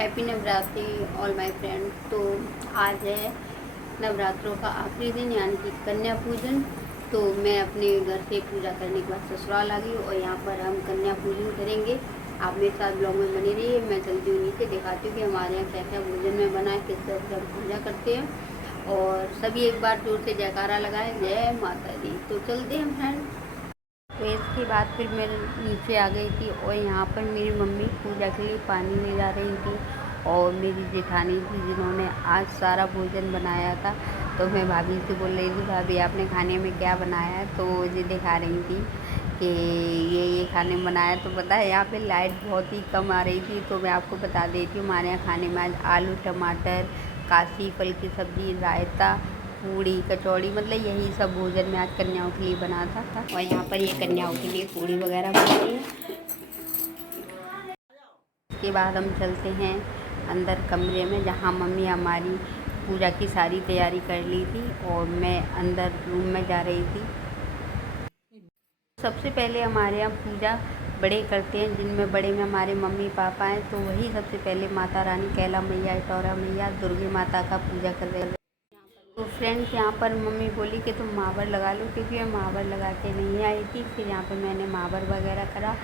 Happy Navratri all my friend. तो आज है नवरात्रों का आखिरी दिन यानी कि कन्या पूजन। तो मैं अपने घर से पूजा करने के बाद ससुराल आ गई और यहाँ पर हम कन्या पूजन करेंगे। आप मेरे साथ ब्लॉग में बने रहिए। मैं चलती हूँ नीचे, दिखाती हूँ कि हमारे यहाँ क्या क्या भोजन में बना है, किस तरह से हम पूजा करते हैं। और सभी एक बार जोर से जयकारा लगाए, जय माता दी। तो चलते हैं फ्रेंड। तो इसके बाद फिर मैं नीचे आ गई थी और यहाँ पर मेरी मम्मी पूजा के लिए पानी ले जा रही थी और मेरी जेठानी थी जिन्होंने आज सारा भोजन बनाया था। तो मैं भाभी से बोल रही थी, भाभी आपने खाने में क्या बनाया है? तो मुझे दिखा रही थी कि ये खाने में बनाया। तो पता है यहाँ पे लाइट बहुत ही कम आ रही थी। तो मैं आपको बता देती हूँ, हमारे यहाँ खाने में आज आलू टमाटर, काशी फल की सब्ज़ी, रायता, पूड़ी कचौड़ी, मतलब यही सब भोजन में आज कन्याओं के लिए बना था। और यहाँ पर ये कन्याओं के लिए पूड़ी वगैरह बन रही है। इसके बाद हम चलते हैं अंदर कमरे में, जहाँ मम्मी हमारी पूजा की सारी तैयारी कर ली थी और मैं अंदर रूम में जा रही थी। सबसे पहले हमारे यहाँ पूजा बड़े करते हैं, जिनमें बड़े में हमारे मम्मी पापा हैं। तो वही सबसे पहले माता रानी, कैला मैया, इटौरा मैया, दुर्गे माता का पूजा कर रहे हैं। तो फ्रेंड्स यहाँ पर मम्मी बोली कि तुम महावर लगा लो, क्योंकि मैं महावर लगा के नहीं आई थी। फिर यहाँ पर मैंने महावर वगैरह करा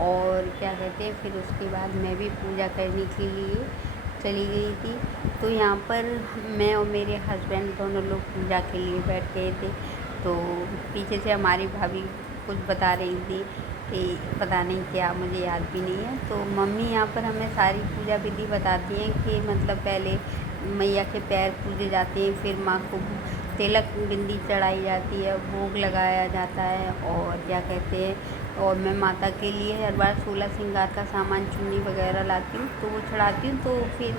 और क्या कहते हैं, फिर उसके बाद मैं भी पूजा करने के लिए चली गई थी। तो यहाँ पर मैं और मेरे हस्बैंड दोनों लोग पूजा के लिए बैठ गए थे। तो पीछे से हमारी भाभी कुछ बता रही थी कि पता नहीं क्या, मुझे याद भी नहीं है। तो मम्मी यहाँ पर हमें सारी पूजा विधि बताती हैं कि मतलब पहले मैया के पैर पूजे जाते हैं, फिर माँ को तिलक बिंदी चढ़ाई जाती है, भोग लगाया जाता है और क्या कहते हैं, और मैं माता के लिए हर बार 16 श्रृंगार का सामान, चुन्नी वगैरह लाती हूँ तो वो चढ़ाती हूँ। तो फिर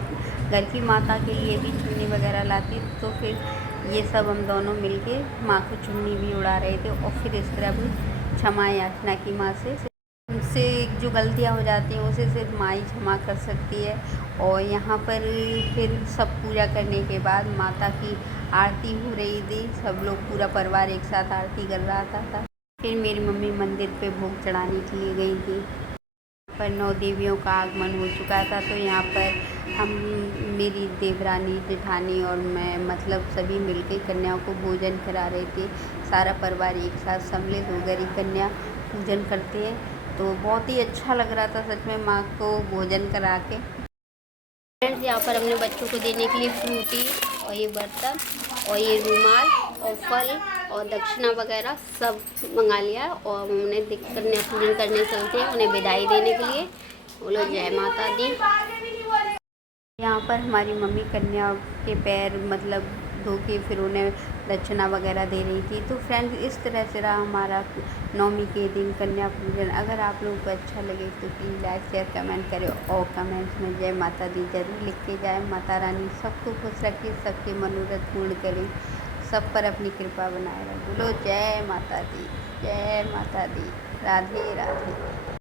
घर की माता के लिए भी चुन्नी वगैरह लाती हूँ। तो फिर ये सब हम दोनों मिलके माँ को चुन्नी भी उड़ा रहे थे और फिर इस तरह भी क्षमा याचना की माँ से। उनसे जो गलतियाँ हो जाती हैं उसे सिर्फ माँ ही क्षमा कर सकती है। और यहाँ पर फिर सब पूजा करने के बाद माता की आरती हो रही थी। सब लोग पूरा परिवार एक साथ आरती कर रहा था। फिर मेरी मम्मी मंदिर पे भोग चढ़ाने के लिए गई थी। पर 9 देवियों का आगमन हो चुका था। तो यहाँ पर हम, मेरी देवरानी, जेठानी और मैं, मतलब सभी मिलकर कन्याओं को भोजन करा रहे थे। सारा परिवार एक साथ सम्मिलित होकर ही कन्या पूजन करते हैं। तो बहुत ही अच्छा लग रहा था सच में माँ को भोजन करा के। फ्रेंड्स यहाँ पर हमने बच्चों को देने के लिए फ्रूटी और ये बर्तन और ये रुमाल और फल और दक्षिणा वगैरह सब मंगा लिया और उन्हें कन्या पूजन करने चलते हैं, उन्हें विदाई देने के लिए। बोलो जय माता दी। यहाँ पर हमारी मम्मी कन्या के पैर मतलब धो के फिर उन्हें दक्षिणा वगैरह दे रही थी। तो फ्रेंड्स इस तरह से रहा हमारा नवमी के दिन कन्या पूजन। अगर आप लोगों को अच्छा लगे तो प्लीज़ लाइक शेयर कमेंट करें और कमेंट्स में जय माता दी जरूर लिख के जाए। माता रानी सबको खुश रखे, सबके मनोरथ पूर्ण करें, सब पर अपनी कृपा बनाए रखें। बोलो जय माता दी, जय माता दी। राधे राधे।